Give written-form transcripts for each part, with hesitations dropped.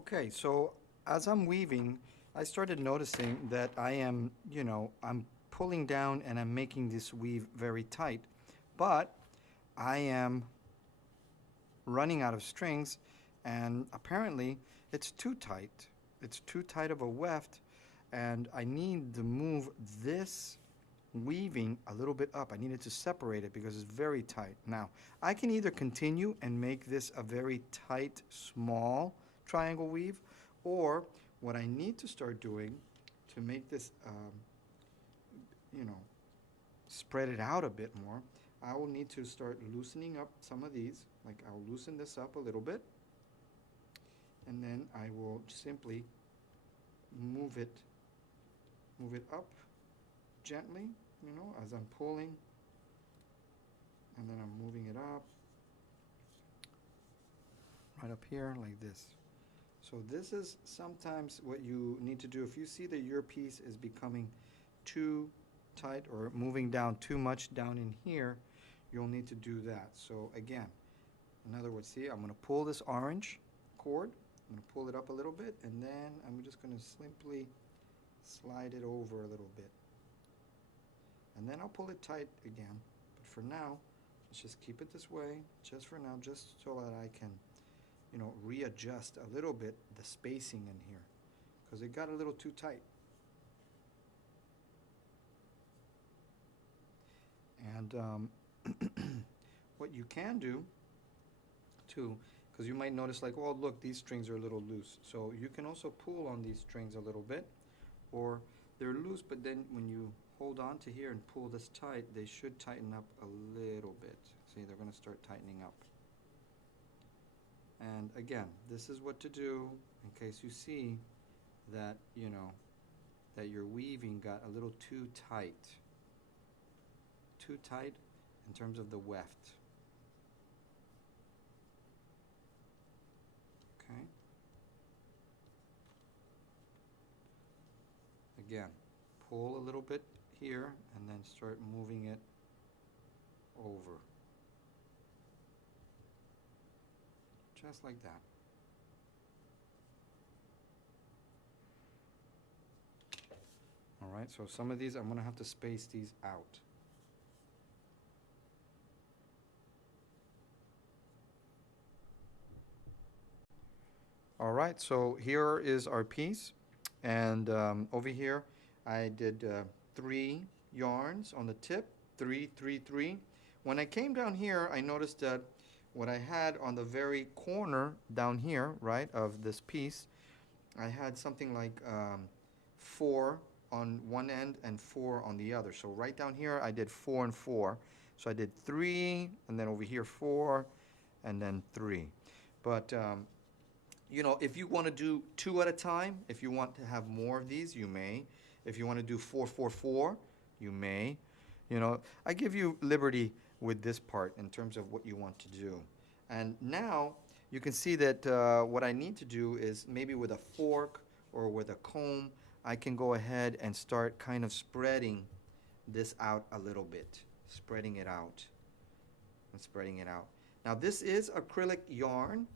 Okay, so as I'm weaving, I started noticing that I am, I'm pulling down and I'm making this weave very tight, but I am running out of strings, and apparently it's too tight. It's too tight of a weft, and I need to move this weaving a little bit up. I needed to separate it because it's very tight. Now, I can either continue and make this a very tight, small triangle weave, or what I need to start doing to make this, you know, spread it out a bit more, I will need to start loosening up some of these. Like I'll loosen this up a little bit, and then I will simply move it, move it up gently, as I'm pulling, and then I'm moving it up, right up here like this. So this is sometimes what you need to do. If you see that your piece is becoming too tight or moving down too much down in here, you'll need to do that. So again, in other words, see, I'm going to pull this orange cord, I'm going to pull it up a little bit, and then I'm just going to simply slide it over a little bit. And then I'll pull it tight again. But for now, let's just keep it this way, just for now, just so that I can, readjust a little bit the spacing in here, because it got a little too tight. And what you can do, too, because you might notice like, oh, look, these strings are a little loose. So you can also pull on these strings a little bit, or they're loose, but then when you hold on to here and pull this tight, they should tighten up a little bit. See, they're going to start tightening up. And again, this is what to do in case you see that, that your weaving got a little too tight. Too tight in terms of the weft. Okay? Again, pull a little bit here and then start moving it over. Just like that. All right, so some of these I'm going to have to space these out. All right, so here is our piece, and over here I did 3 yarns on the tip, 3, 3, 3. When I came down here, I noticed that what I had on the very corner down here, right, of this piece, I had something like 4 on one end and 4 on the other. So right down here, I did 4 and 4. So I did 3, and then over here 4, and then 3. But if you want to do 2 at a time, if you want to have more of these, you may. If you want to do 4, 4, 4, you may. I give you liberty with this part in terms of what you want to do. And now you can see that what I need to do is maybe with a fork or with a comb, I can go ahead and start kind of spreading this out a little bit, spreading it out and spreading it out. Now this is acrylic yarn,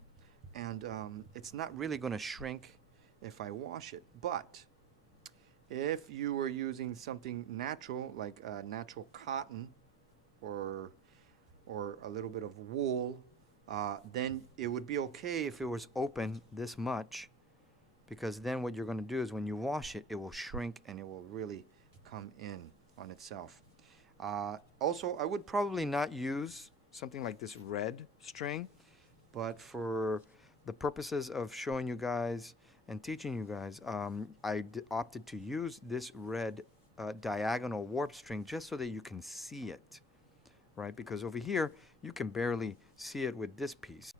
and it's not really going to shrink if I wash it. But if you were using something natural, like natural cotton or a little bit of wool, then it would be okay if it was open this much, because then what you're going to do is when you wash it, it will shrink and it will really come in on itself. Also, I would probably not use something like this red string, but for the purposes of showing you guys and teaching you guys, I opted to use this red diagonal warp string just so that you can see it, right? Because over here, you can barely see it with this piece.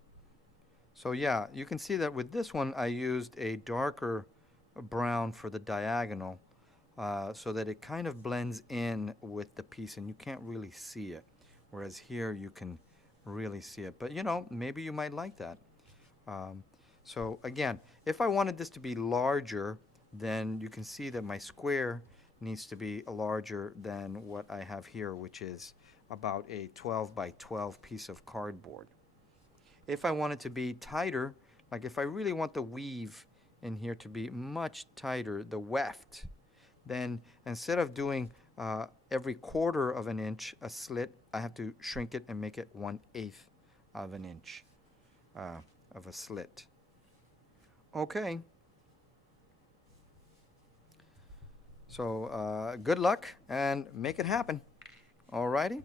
So yeah, you can see that with this one, I used a darker brown for the diagonal so that it kind of blends in with the piece and you can't really see it. Whereas here, you can really see it. But maybe you might like that. So again, if I wanted this to be larger, then you can see that my square needs to be larger than what I have here, which is about a 12 by 12 piece of cardboard. If I want it to be tighter, Like if I really want the weave in here to be much tighter, the weft, then instead of doing every quarter of an inch a slit, I have to shrink it and make it 1/8 of an inch of a slit. Okay. So good luck and make it happen. Alrighty.